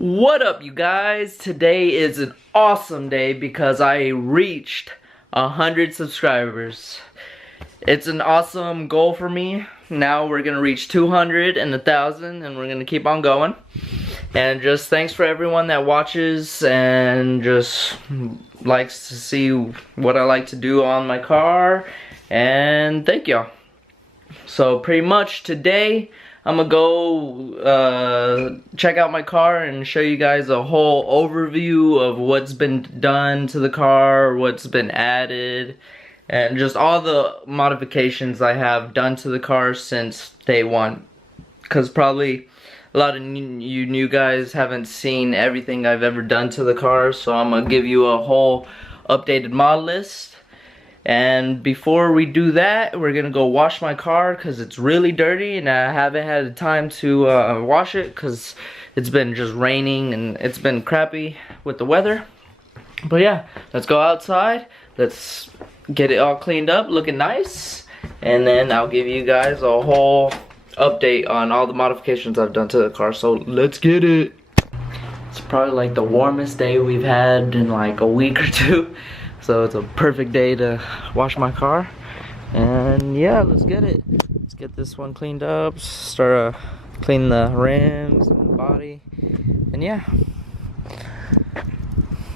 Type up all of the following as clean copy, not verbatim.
What up, you guys? Today is an awesome day because I reached 100 subscribers. It's an awesome goal for me. Now we're gonna reach 200 and 1,000 and we're gonna keep on going. And just thanks for everyone that watches and just likes to see what I like to do on my car. And thank y'all. So pretty much today I'm gonna go check out my car and show you guys a whole overview of what's been done to the car, what's been added, and just all the modifications I have done to the car since day one. Because probably a lot of you new guys haven't seen everything I've ever done to the car, so I'm gonna give you a whole updated mod list. And before we do that, we're gonna go wash my car because it's really dirty and I haven't had the time to wash it because it's been just raining and it's been crappy with the weather. But yeah, let's go outside, let's get it all cleaned up, looking nice, and then I'll give you guys a whole update on all the modifications I've done to the car. So let's get it. It's probably like the warmest day we've had in like a week or two. So it's a perfect day to wash my car. And yeah, let's get it. Let's get this one cleaned up. Start clean the rims and the body. And yeah.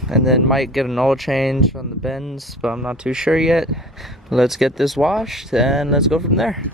And then might get an oil change on the bends, but I'm not too sure yet. Let's get this washed and let's go from there.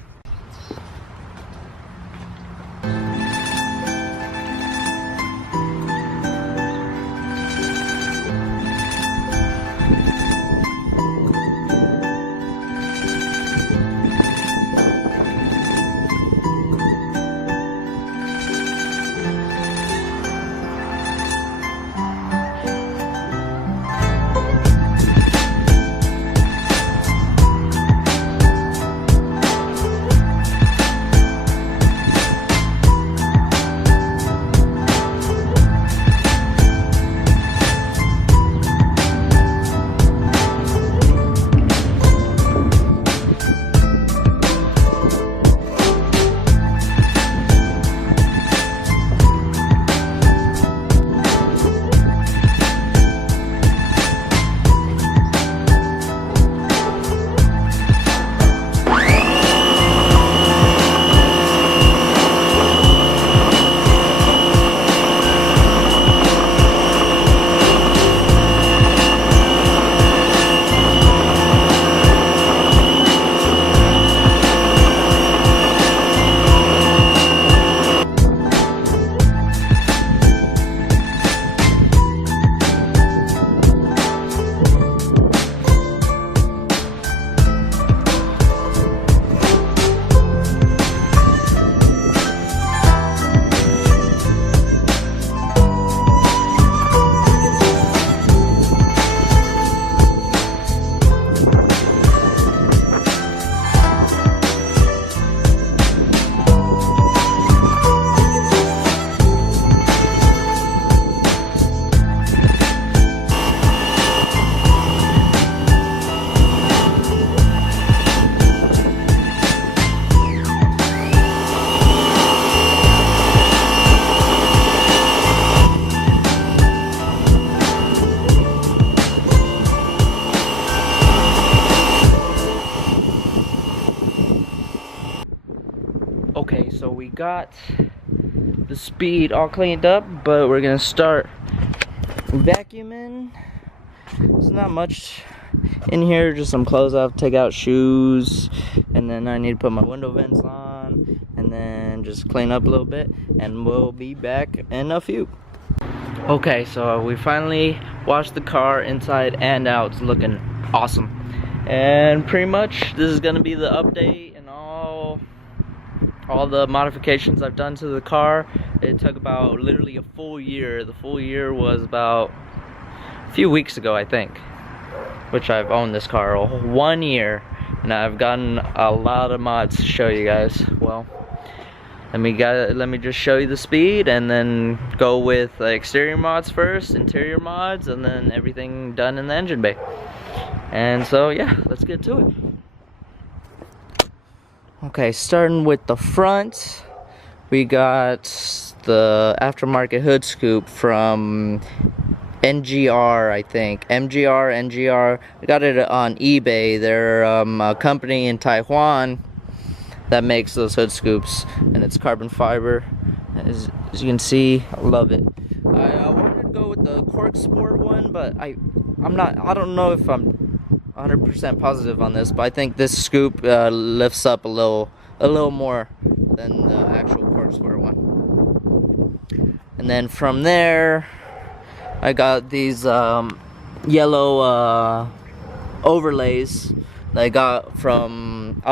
Okay, so we got the speed all cleaned up, but we're gonna start vacuuming. There's not much in here, just some clothes I have to take out, shoes, and then I need to put my window vents on, and then just clean up a little bit, and we'll be back in a few. Okay, so we finally washed the car inside and out. It's looking awesome. And pretty much this is gonna be the update and all the modifications I've done to the car. It took about literally a full year. The full year was about a few weeks ago, I think, which I've owned this car 1 year, and I've gotten a lot of mods to show you guys. Well, let me just show you the speed and then go with the exterior mods first, interior mods, and then everything done in the engine bay. And so yeah, let's get to it. Okay, starting with the front, we got the aftermarket hood scoop from NGR, I think. NGR. I got it on eBay. They're a company in Taiwan that makes those hood scoops, and it's carbon fiber. As you can see, I love it. I wanted to go with the Cork Sport one, but I don't know if I'm 100% positive on this, but I think this scoop lifts up a little more than the actual Cork Sport one. And then from there, I got these yellow overlays that I got from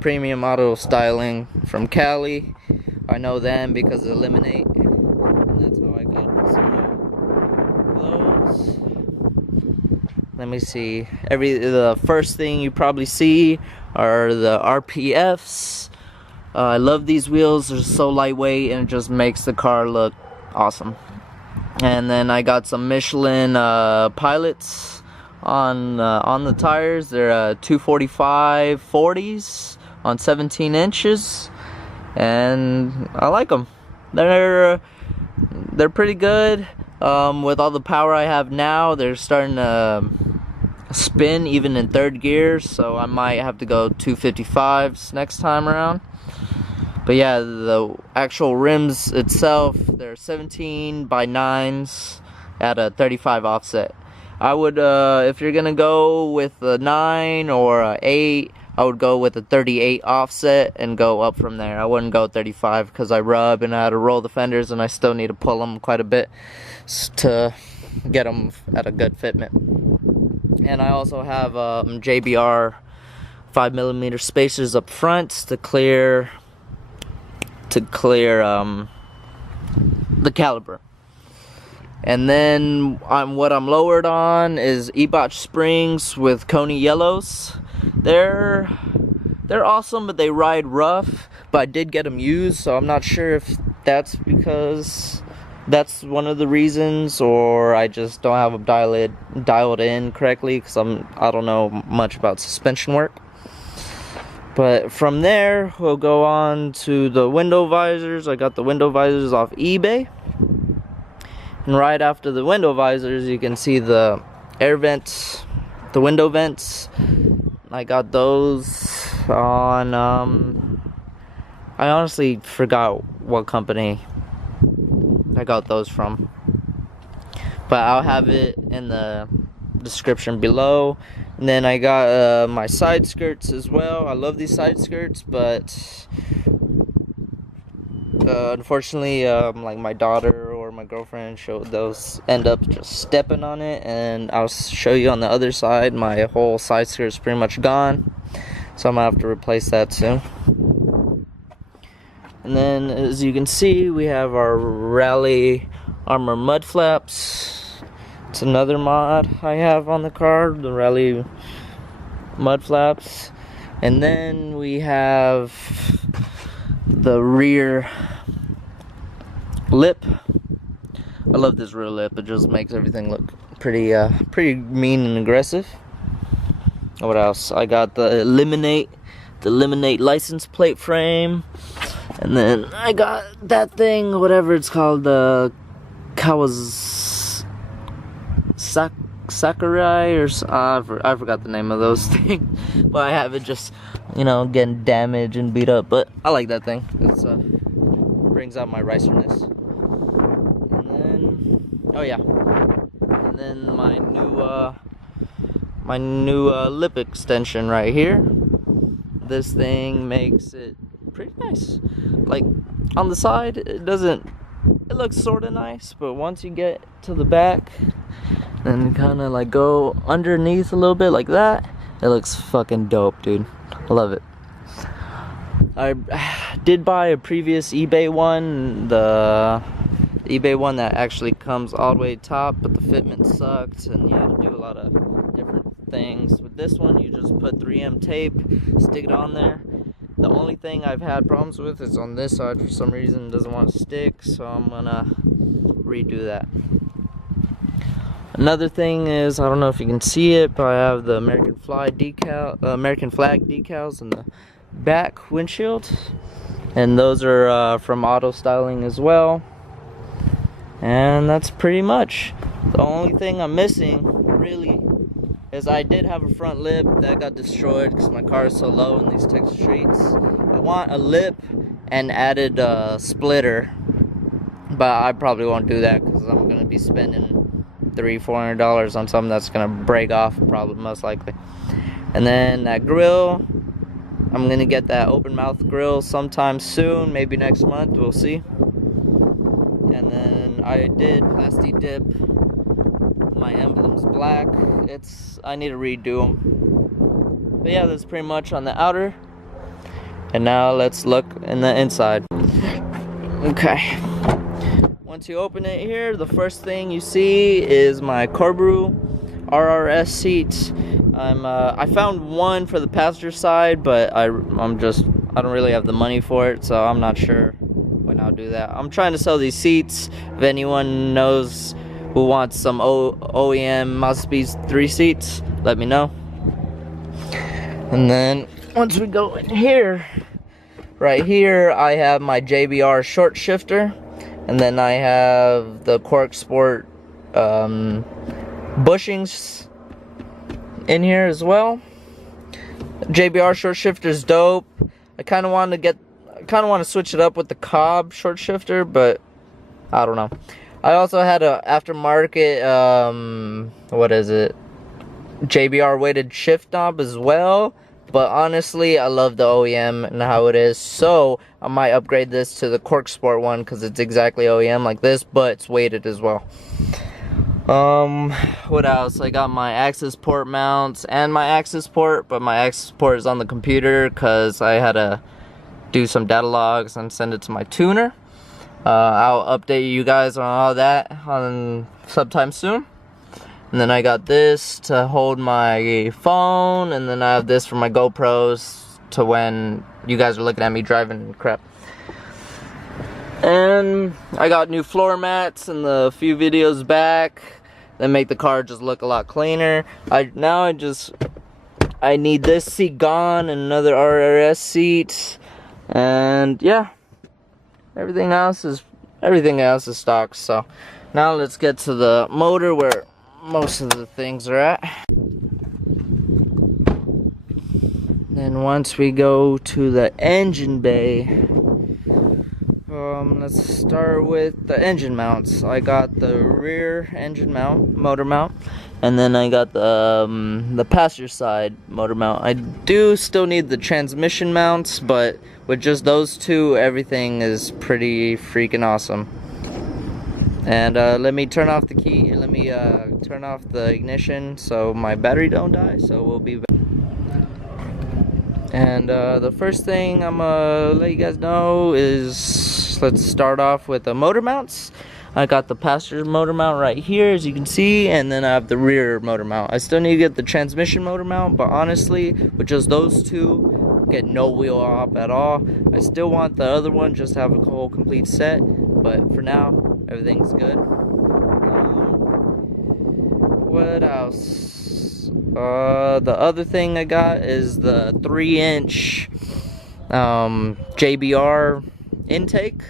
Premium Auto Styling from Cali. I know them because of Eliminate, and that's how I got some of those. Let me see. The first thing you probably see are the RPFs. I love these wheels. They're so lightweight, and it just makes the car look awesome. And then I got some Michelin Pilots on the tires. They're 245 40s on 17 inches, and I like them. They're pretty good. With all the power I have now, they're starting to spin even in third gear, so I might have to go 255s next time around. But yeah, the actual rims itself, they're 17 by 9s at a 35 offset. I would, if you're gonna go with a 9 or a 8, I would go with a 38 offset and go up from there. I wouldn't go 35 because I rub and I had to roll the fenders, and I still need to pull them quite a bit to get them at a good fitment. And I also have JBR 5mm spacers up front to clear the caliper. And then what I'm lowered on is Ebotch springs with Coney yellows. They're awesome, but they ride rough. But I did get them used, so I'm not sure if that's because that's one of the reasons, or I just don't have them dialed in correctly, because I don't know much about suspension work. But from there, we'll go on to the window visors. I got the window visors off eBay. And right after the window visors, you can see the air vents, the window vents. I got those on, I honestly forgot what company I got those from. But I'll have it in the description below. And then I got my side skirts as well. I love these side skirts, but unfortunately, like my daughter or my girlfriend those end up just stepping on it, and I'll show you on the other side. My whole side skirt is pretty much gone, so I'm gonna have to replace that soon. And then, as you can see, we have our Rally Armor mud flaps. It's another mod I have on the car, the Rally mud flaps. And then we have the rear lip. I love this rear lip. It just makes everything look pretty mean and aggressive. What else? I got the Eliminate license plate frame. And then I got that thing, whatever it's called, the Sakurai, or I forgot the name of those things. But I have it just, getting damaged and beat up. But I like that thing. It brings out my ricerness. And then, oh yeah, and then my new lip extension right here. This thing makes it pretty nice. Like on the side, it looks sort of nice, but once you get to the back and kind of like go underneath a little bit like that, it looks fucking dope, dude. I love it. I did buy a previous eBay one, the eBay one that actually comes all the way top, but the fitment sucked and you had to do a lot of different things. With this one, you just put 3M tape, stick it on there. The only thing I've had problems with is on this side. For some reason it doesn't want to stick, so I'm gonna redo that. Another thing is, I don't know if you can see it, but I have the American flag decals in the back windshield. And those are from Auto Styling as well. And that's pretty much. The only thing I'm missing, really, is I did have a front lip that got destroyed because my car is so low in these Texas streets. I want a lip and added a splitter, but I probably won't do that because I'm going to be spending $300-400 on something that's going to break off, probably, most likely. And then that grill, I'm going to get that open mouth grill sometime soon, maybe next month, we'll see. And then I did plastic dip my emblems black. I need to redo them. But yeah, that's pretty much on the outer. And now let's look in the inside. Okay. Once you open it here, the first thing you see is my Corberu RRS seat. I found one for the passenger side, but I don't really have the money for it, so I'm not sure when I'll do that. I'm trying to sell these seats. If anyone knows who wants some OEM Mazdaspeed 3 seats, let me know. And then once we go in here, right here I have my JBR short shifter, and then I have the Cork Sport bushings in here as well. JBR short shifter is dope. I kind of want to switch it up with the Cobb short shifter, but I don't know. I also had a aftermarket what is it, JBR weighted shift knob as well, but honestly I love the OEM and how it is, so I might upgrade this to the Cork Sport one because it's exactly OEM like this, but it's weighted as well. What else? I got my access port mounts and my access port, but my access port is on the computer because I had to do some data logs and send it to my tuner. I'll update you guys on all that on sometime soon. And then I got this to hold my phone, and then I have this for my GoPros to when you guys are looking at me driving and crap. And I got new floor mats in the few videos back that make the car just look a lot cleaner. I need this seat gone and another RRS seat, and yeah, everything else is stock. So now let's get to the motor where most of the things are at. Then once we go to the engine bay, let's start with the engine mounts. I got the rear engine mount, motor mount, and then I got the passenger side motor mount. I do still need the transmission mounts, but with just those two, everything is pretty freaking awesome. And let me turn off the key. Let me turn off the ignition so my battery don't die. So we'll be back. And the first thing I'm gonna let you guys know is, let's start off with the motor mounts. I got the passenger motor mount right here, as you can see, and then I have the rear motor mount. I still need to get the transmission motor mount, but honestly, with just those two, get no wheel hop at all. I still want the other one just to have a whole complete set, but for now, everything's good. What else? The other thing I got is the 3-inch JBR intake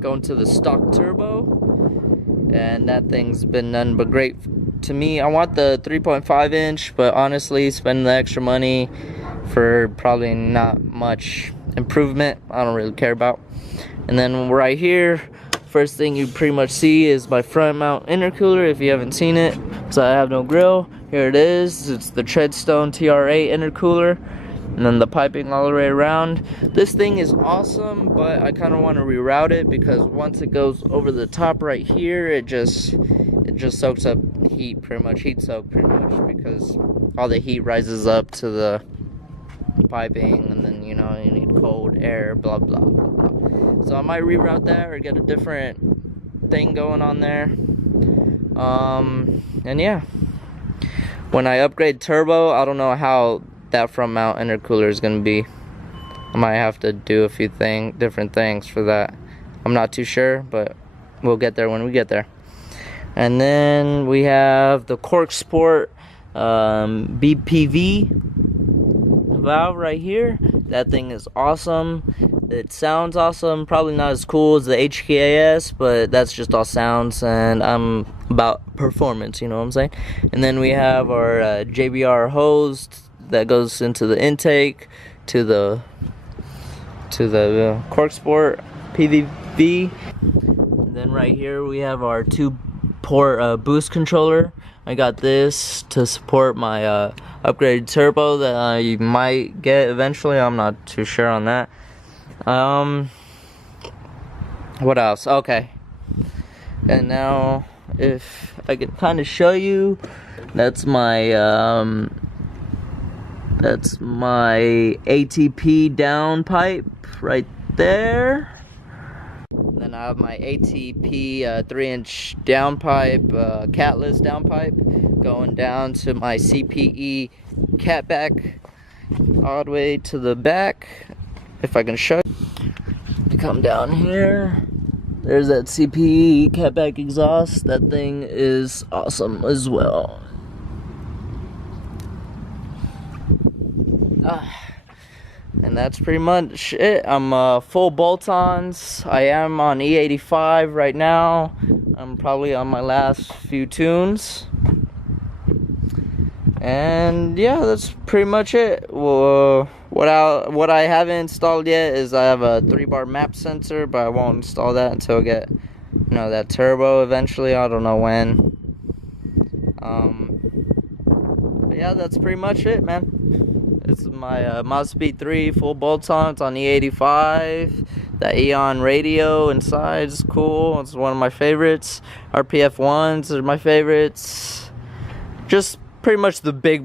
going to the stock turbo, and that thing's been none but great to me. I want the 3.5-inch, but honestly, spending the extra money for probably not much improvement, I don't really care about. And then right here, first thing you pretty much see is my front mount intercooler. If you haven't seen it, so I have no grill. Here it is. It's the Treadstone TR8 intercooler, and then the piping all the way around. This thing is awesome, but I kind of want to reroute it because once it goes over the top right here, it just soaks up heat, pretty much heat soak, pretty much, because all the heat rises up to the piping, and then you know you need cold air, blah blah blah blah. So I might reroute that or get a different thing going on there. And yeah, when I upgrade turbo, I don't know how that front mount intercooler is gonna be. I might have to do a few different things for that. I'm not too sure, but we'll get there when we get there. And then we have the Cork Sport BPV valve right here. That thing is awesome. It sounds awesome, probably not as cool as the HKS, but that's just all sounds, and I'm about performance, you know what I'm saying? And then we have our JBR hose that goes into the intake to the Cork Sport PVV. And then right here we have our 2-port boost controller. I got this to support my upgraded turbo that I might get eventually. I'm not too sure on that. What else? Okay. And now, if I can kind of show you, that's my ATP down pipe right there. Then I have my ATP 3-inch down pipe, catless down pipe, going down to my CPE cat back all the way to the back. If I can show you, come down here. There's that CPE catback exhaust. That thing is awesome as well. And that's pretty much it. I'm full bolt-ons. I am on E85 right now. I'm probably on my last few tunes. And yeah, that's pretty much it. Well, what I haven't installed yet is I have a 3-bar map sensor, but I won't install that until I get, you know, that turbo eventually. I don't know when. But yeah, that's pretty much it, man. It's my Mazdaspeed 3 full bolt-on. It's on E85. That Eon radio inside is cool. It's one of my favorites. RPF 1s are my favorites. Just pretty much the big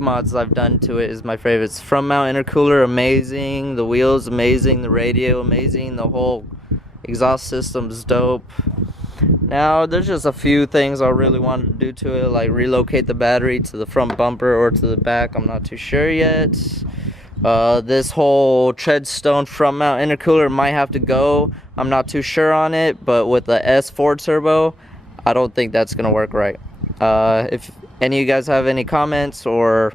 mods I've done to it is my favorites. Front mount intercooler, amazing. The wheels, amazing. The radio, amazing. The whole exhaust system's dope. Now, there's just a few things I really wanted to do to it, like relocate the battery to the front bumper or to the back. I'm not too sure yet. This whole treadstone front mount intercooler might have to go. I'm not too sure on it, but with the S4 turbo, I don't think that's gonna work right. If any of you guys have any comments, or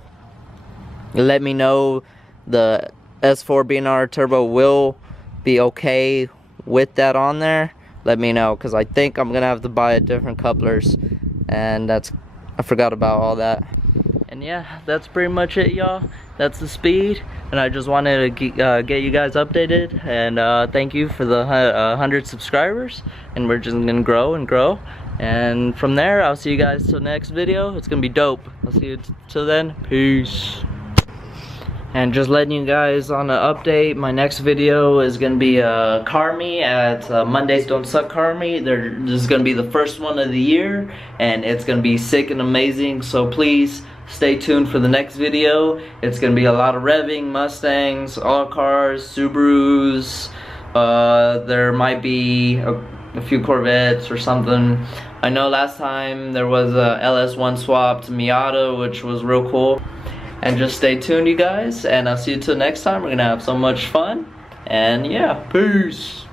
let me know the S4 BNR turbo will be okay with that on there, let me know, because I think I'm gonna have to buy different couplers, and I forgot about all that. And yeah, that's pretty much it, y'all. That's the speed, and I just wanted to get you guys updated, and thank you for the 100 subscribers, and we're just gonna grow and grow. And from there, I'll see you guys till next video. It's gonna be dope. I'll see you till then. Peace. And just letting you guys on an update, my next video is gonna be Car Me at Mondays Don't Suck Car Me. This is gonna be the first one of the year, and it's gonna be sick and amazing. So please stay tuned for the next video. It's gonna be a lot of revving, Mustangs, all cars, Subarus. There might be a few Corvettes or something. I know last time there was a LS1 swap to Miata, which was real cool. And just stay tuned, you guys, and I'll see you till next time. We're gonna have so much fun, and yeah, peace.